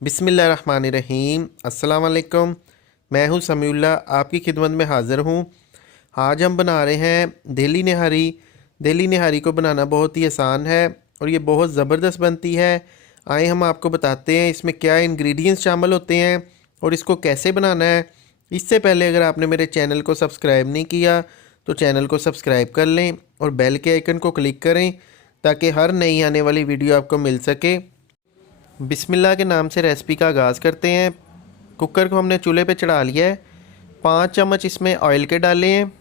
बिस्मिल्लाहिर्रहमानिर्रहीम। अस्सलाम वालेकुम। मैं हूं समीउल्लाह, आपकी खिदमत में हाज़िर हूं। आज हम बना रहे हैं दिल्ली निहारी। दिल्ली निहारी को बनाना बहुत ही आसान है और ये बहुत ज़बरदस्त बनती है। आए हम आपको बताते हैं इसमें क्या इंग्रेडिएंट्स शामिल होते हैं और इसको कैसे बनाना है। इससे पहले अगर आपने मेरे चैनल को सब्सक्राइब नहीं किया तो चैनल को सब्सक्राइब कर लें और बेल के आइकन को क्लिक करें ताकि हर नई आने वाली वीडियो आपको मिल सके। बिस्मिल्लाह के नाम से रेसिपी का आगाज़ करते हैं। कुकर को हमने चूल्हे पे चढ़ा लिया है। 5 चम्मच इसमें ऑयल के डाले हैं।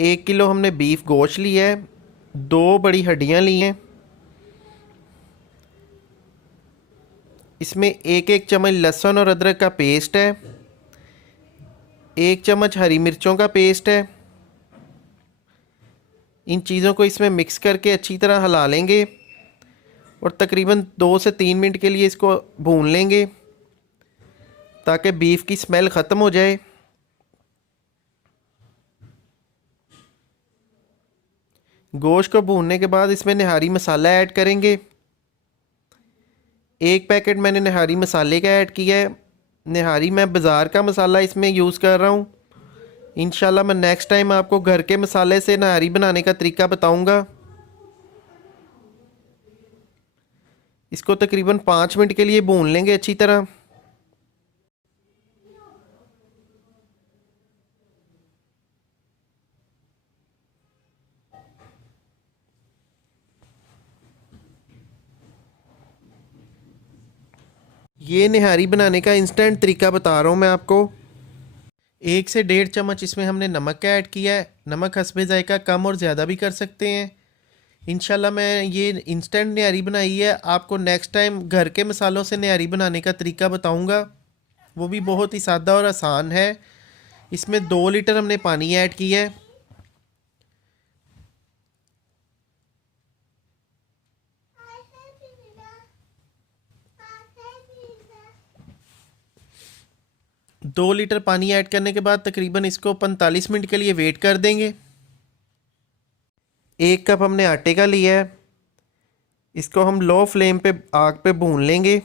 1 किलो हमने बीफ गोश्त लिया है। 2 बड़ी हड्डियाँ ली हैं। इसमें एक एक चम्मच लहसुन और अदरक का पेस्ट है। 1 चम्मच हरी मिर्चों का पेस्ट है। इन चीज़ों को इसमें मिक्स करके अच्छी तरह हिला लेंगे और तकरीबन 2 से 3 मिनट के लिए इसको भून लेंगे ताकि बीफ की स्मेल ख़त्म हो जाए। गोश्त को भूनने के बाद इसमें निहारी मसाला ऐड करेंगे। 1 पैकेट मैंने निहारी मसाले का ऐड किया है। निहारी मैं बाज़ार का मसाला इसमें यूज़ कर रहा हूँ। इंशाल्लाह मैं नेक्स्ट टाइम आपको घर के मसाले से निहारी बनाने का तरीका बताऊँगा। इसको तकरीबन 5 मिनट के लिए भून लेंगे अच्छी तरह। ये निहारी बनाने का इंस्टेंट तरीका बता रहा हूँ मैं आपको। 1 से 1.5 चम्मच इसमें हमने नमक का ऐड किया है। नमक हस्बे जायका कम और ज़्यादा भी कर सकते हैं। इंशाल्लाह मैं ये इंस्टेंट निहारी बनाई है, आपको नेक्स्ट टाइम घर के मसालों से निहारी बनाने का तरीका बताऊंगा। वो भी बहुत ही सादा और आसान है। इसमें 2 लीटर हमने पानी ऐड किया है। दो लीटर पानी ऐड करने के बाद तकरीबन इसको 45 मिनट के लिए वेट कर देंगे। 1 कप हमने आटे का लिया है। इसको हम लो फ्लेम पे आग पे भून लेंगे।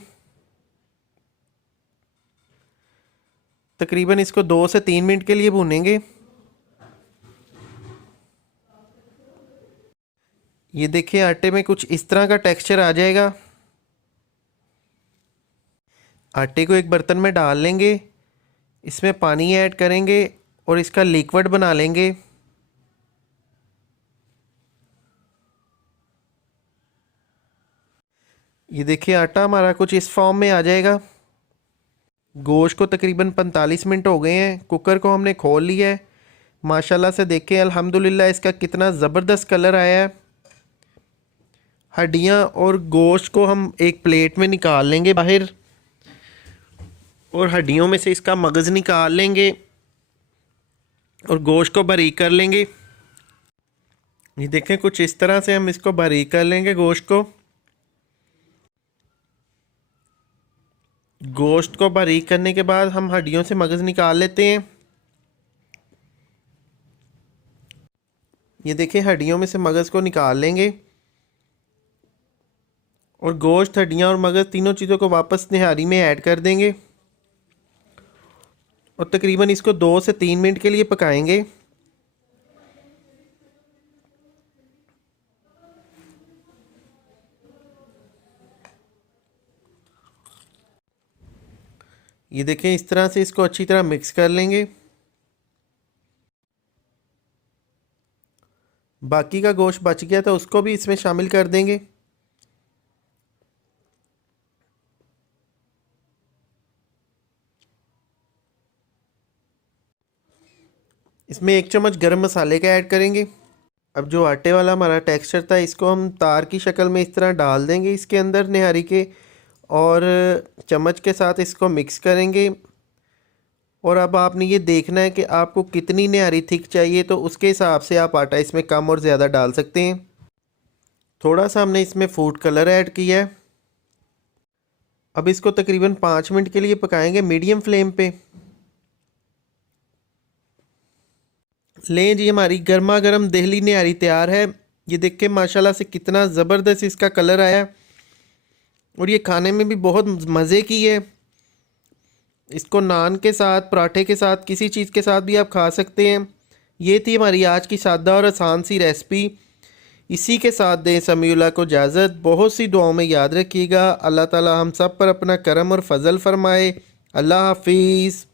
तकरीबन इसको 2 से 3 मिनट के लिए भूनेंगे। ये देखिए आटे में कुछ इस तरह का टेक्सचर आ जाएगा। आटे को एक बर्तन में डाल लेंगे। इसमें पानी ऐड करेंगे और इसका लिक्विड बना लेंगे। ये देखिए आटा हमारा कुछ इस फॉर्म में आ जाएगा। गोश्त को तकरीबन 45 मिनट हो गए हैं। कुकर को हमने खोल लिया है। माशाल्लाह से देखें अल्हम्दुलिल्लाह इसका कितना ज़बरदस्त कलर आया है। हड्डियाँ और गोश्त को हम एक प्लेट में निकाल लेंगे बाहर और हड्डियों में से इसका मगज़ निकाल लेंगे और गोश्त को बारीक कर लेंगे। ये देखें कुछ इस तरह से हम इसको बारीक कर लेंगे गोश्त को। गोश्त को बारीक करने के बाद हम हड्डियों से मगज़ निकाल लेते हैं। ये देखिए हड्डियों में से मगज़ को निकाल लेंगे और गोश्त, हड्डियाँ और मगज़ तीनों चीज़ों को वापस निहारी में ऐड कर देंगे और तकरीबन इसको 2 से 3 मिनट के लिए पकाएंगे। ये देखें इस तरह से इसको अच्छी तरह मिक्स कर लेंगे। बाकी का गोश्त बच गया था उसको भी इसमें शामिल कर देंगे। इसमें 1 चम्मच गरम मसाले का ऐड करेंगे। अब जो आटे वाला हमारा टेक्सचर था इसको हम तार की शक्ल में इस तरह डाल देंगे इसके अंदर निहारी के और चम्मच के साथ इसको मिक्स करेंगे। और अब आपने ये देखना है कि आपको कितनी निहारी थिक चाहिए, तो उसके हिसाब से आप आटा इसमें कम और ज़्यादा डाल सकते हैं। थोड़ा सा हमने इसमें फूड कलर ऐड किया है। अब इसको तकरीबन 5 मिनट के लिए पकाएंगे मीडियम फ्लेम पे। लें जी हमारी गर्मा गर्म दिल्ली निहारी तैयार है। ये देख के माशाल्लाह से कितना ज़बरदस्त इसका कलर आया। और ये खाने में भी बहुत मज़े की है। इसको नान के साथ, पराठे के साथ, किसी चीज़ के साथ भी आप खा सकते हैं। ये थी हमारी आज की सादा और आसान सी रेसिपी। इसी के साथ दें समीउल्लाह को इजाज़त। बहुत सी दुआओं में याद रखिएगा। अल्लाह ताला हम सब पर अपना करम और फजल फरमाए। अल्लाह हाफिज़।